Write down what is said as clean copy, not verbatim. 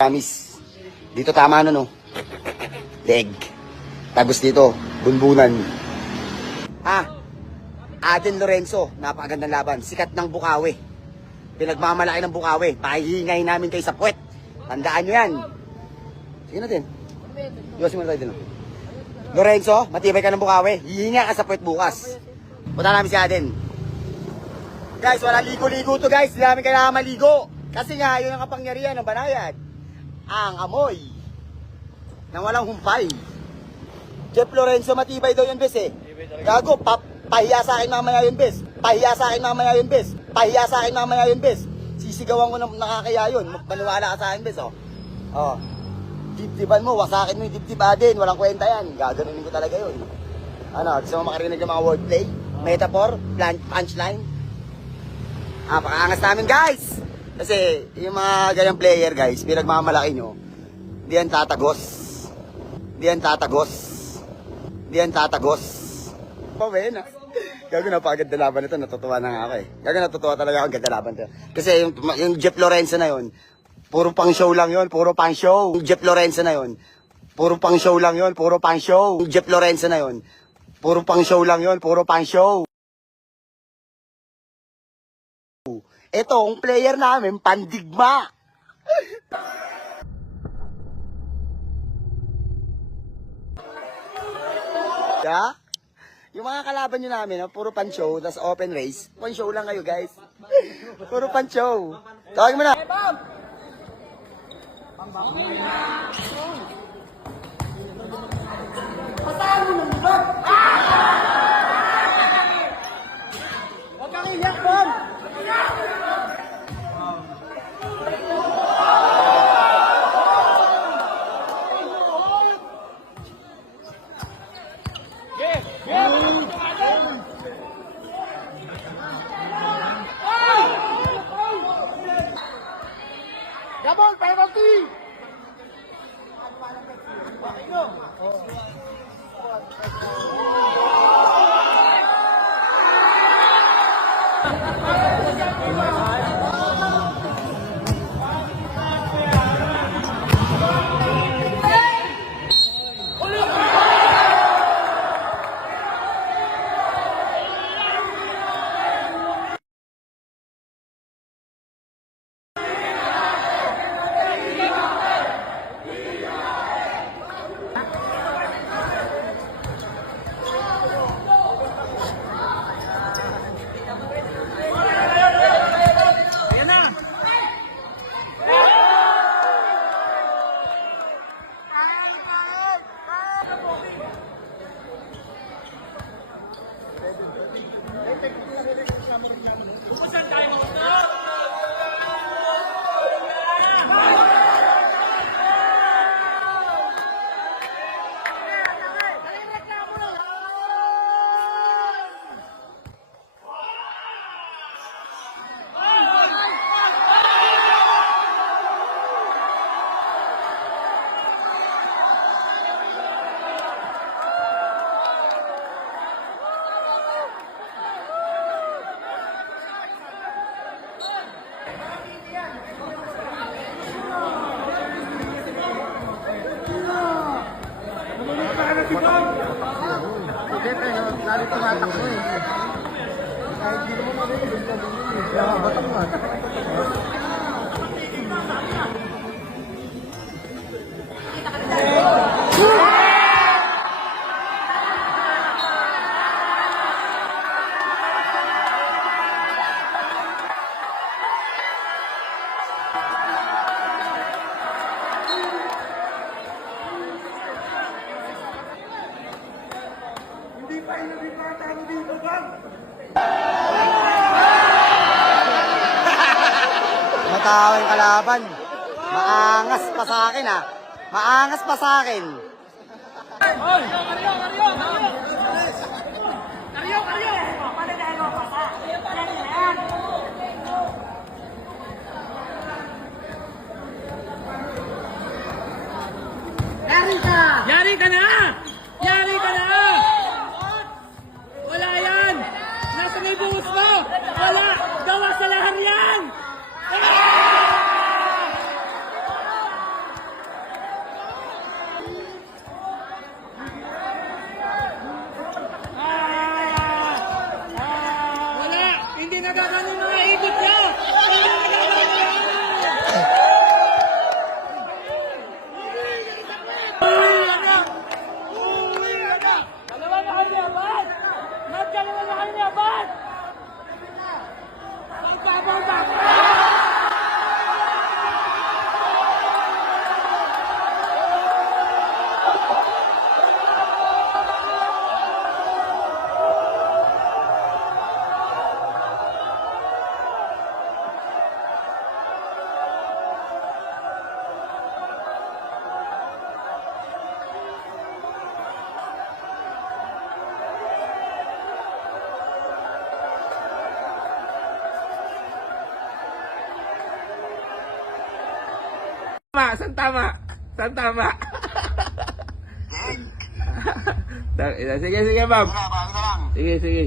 Kamis. Dito tama no. Leg. Tapos dito, bunbunan. Aden Lorenzo, napakagandang laban. Sikat ng Bukawi. Pinagmamalaki ng Bukawi. Pahihingay namin kayo sa puwet. Tandaan nyo yan. Sige natin. Iwasin mo na tayo din. Lorenzo, matibay ka ng Bukawi. Hihinga ka sa puwet bukas. Punta namin si Aden. Guys, wala ligo-ligo to guys. Hindi namin kailangan maligo. Kasi nga, yun ang kapangyarihan ng banayad. Ang amoy nang walang humpay. Jeff Lorenzo, matibay daw yun, bes eh. Gago, pahiya sa akin mamaya yun, bes. Pahiya sa akin mamaya yun, bes. Pahiya sa akin mamaya yun, bes. Sisigawan ko na nakakaya yun. Maniwala ka sa akin, bes, oh. Oh. Dibdiban mo, wasakin mo yung dibdib Aden. Walang kwenta yan. Gaganunin ko talaga yun. Ano, gusto mo makarinig ng mga wordplay? Metaphor? Punchline? Pakaangas namin, guys! Kasi, yung mga ganyang player, guys, pinagmamalaki nyo, di yan tatagos. Pawena. Gago, napakaganda laban ito. Natutuwa na nga ako eh. Gago, natutuwa talaga ako. Ganda laban ito. Kasi yung Jeff Lorenzo na yun, puro pang show lang yun. Puro pang show. Yung Jeff Lorenzo na yun, puro pang show lang yun. Puro pang show. Yung Jeff Lorenzo na yun, puro pang show lang yun. Puro pang show. Ito, ang player namin, pandigma. Yeah? Yung mga kalaban nyo namin, puro pan-show, tas open race. Pan-show lang kayo, guys. Puro pan-show. Tawagin mo na. Pataan mo ng bag! Huwag kang iyak, Bam! Gabon, penalty! Lalo tumatakbo eh. Kahit di naman marinig. Kaya batak mo. Matao yung kalaban. Maangas pa sa akin ha. Maangas pa sa akin. Yari ka na! Yari ka na! Wala yan! Nasa may buhos mo! Wala! Gawa sa lahat yan! tama? Saan tama? Saan tama? Sige, sige, ma'am. Sige, sige.